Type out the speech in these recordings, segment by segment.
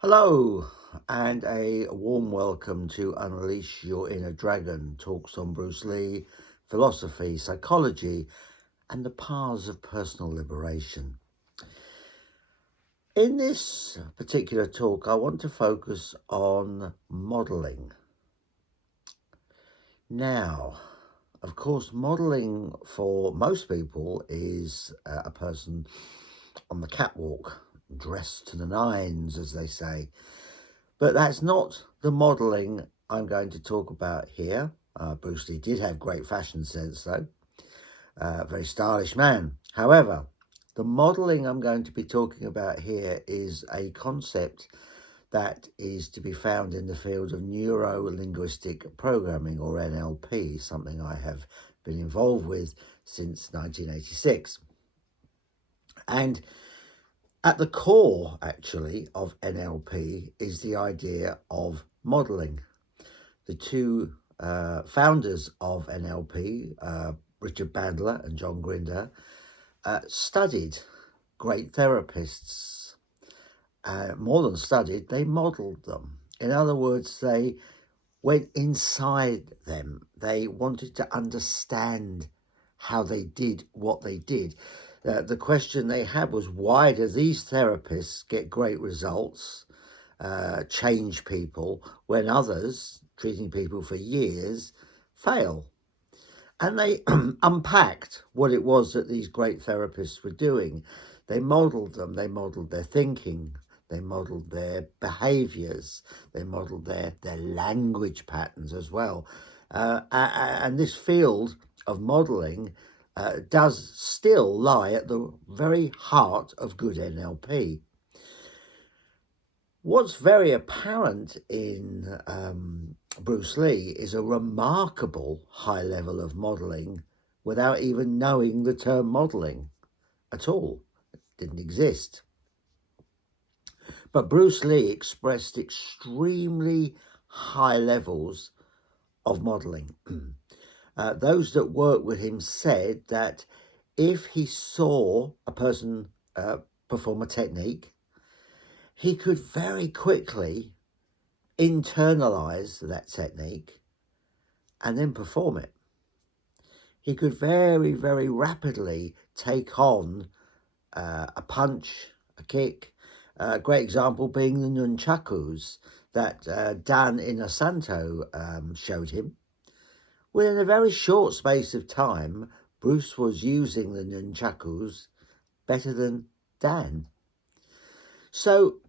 Hello, and a warm welcome to Unleash Your Inner Dragon, talks on Bruce Lee, philosophy, psychology, and the paths of personal liberation. In this particular talk, I want to focus on modeling. Now, of course, modeling for most people is a person on the catwalk, dressed to the nines, as they say. But that's not the modelling I'm going to talk about here. Bruce Lee did have great fashion sense, though. Very stylish man. However, the modelling I'm going to be talking about here is a concept that is to be found in the field of neuro-linguistic programming, or NLP, something I have been involved with since 1986. And at the core, actually, of NLP is the idea of modeling. The two founders of NLP, Richard Bandler and John Grinder, studied great therapists. More than studied, they modeled them. In other words, they went inside them. They wanted to understand how they did what they did. The question they had was, why do these therapists get great results, change people, when others, treating people for years, fail? And they unpacked what it was that these great therapists were doing. They modeled them, they modeled their thinking, they modeled their behaviors, they modeled their language patterns as well. And this field of modeling does still lie at the very heart of good NLP. What's very apparent in Bruce Lee is a remarkable high level of modeling without even knowing the term modeling at all. It didn't exist. But Bruce Lee expressed extremely high levels of modeling. Those that worked with him said that if he saw a person perform a technique, he could very quickly internalize that technique and then perform it. He could very, very rapidly take on a punch, a kick. A great example being the nunchakus that Dan Inosanto showed him. Within a very short space of time, Bruce was using the nunchakus better than Dan. So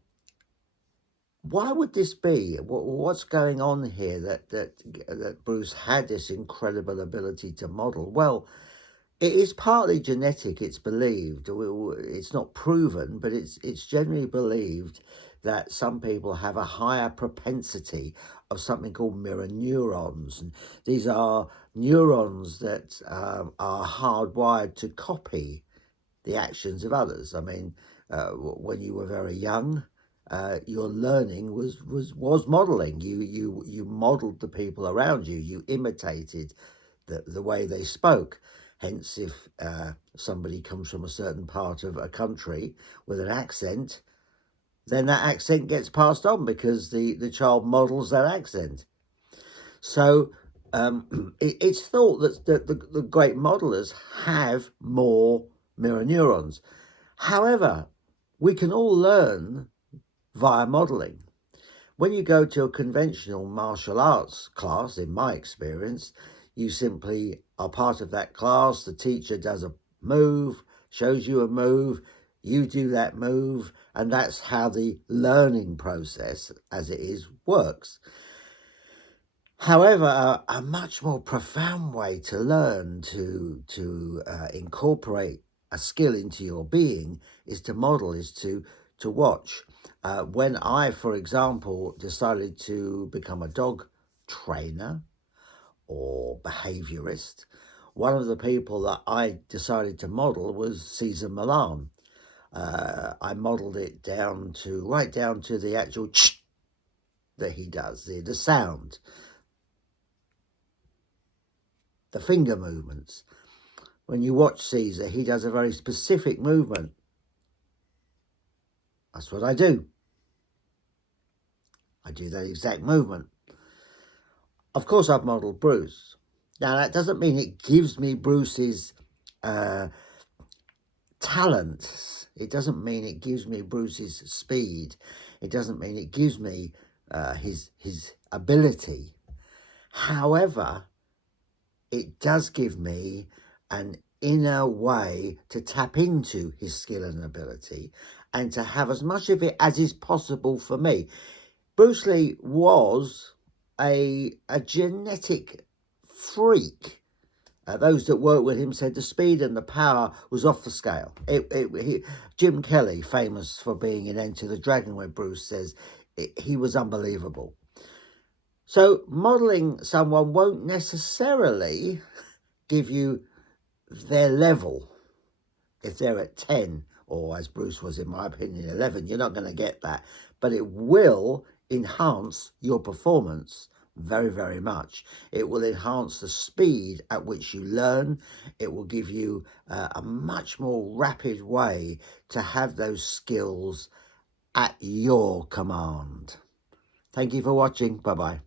why would this be? What's going on here that Bruce had this incredible ability to model? Well, it is partly genetic, it's believed. It's not proven, but it's generally believed that some people have a higher propensity of something called mirror neurons. And these are neurons that are hardwired to copy the actions of others. I mean, when you were very young, your learning was modeling. You modeled the people around you. You imitated the way they spoke. Hence, if somebody comes from a certain part of a country with an accent, then that accent gets passed on because the child models that accent. So it's thought that the great modelers have more mirror neurons. However, we can all learn via modeling. When you go to a conventional martial arts class, in my experience, you simply are part of that class. The teacher does a move, shows you a move, you do that move, and that's how the learning process, as it is, works. However, a much more profound way to learn, to incorporate a skill into your being, is to model, is to watch. When I, for example, decided to become a dog trainer or behaviorist, one of the people that I decided to model was Cesar Millan. I modeled it right down to the actual ch that he does, the sound, the finger movements. When you watch Caesar, he does a very specific movement. That's what I do. I do that exact movement. Of course, I've modelled Bruce. Now, that doesn't mean it gives me Bruce's talents. It doesn't mean it gives me Bruce's speed. It doesn't mean it gives me his ability. However, it does give me an inner way to tap into his skill and ability and to have as much of it as is possible for me. Bruce Lee was a genetic freak. Those that worked with him said the speed and the power was off the scale. Jim Kelly, famous for being in Enter the Dragon, where Bruce says he was unbelievable. So modelling someone won't necessarily give you their level. If they're at 10, or as Bruce was, in my opinion, 11, you're not going to get that. But it will enhance your performance very, very much. It will enhance the speed at which you learn. It will give you a much more rapid way to have those skills at your command. Thank you for watching. Bye-bye.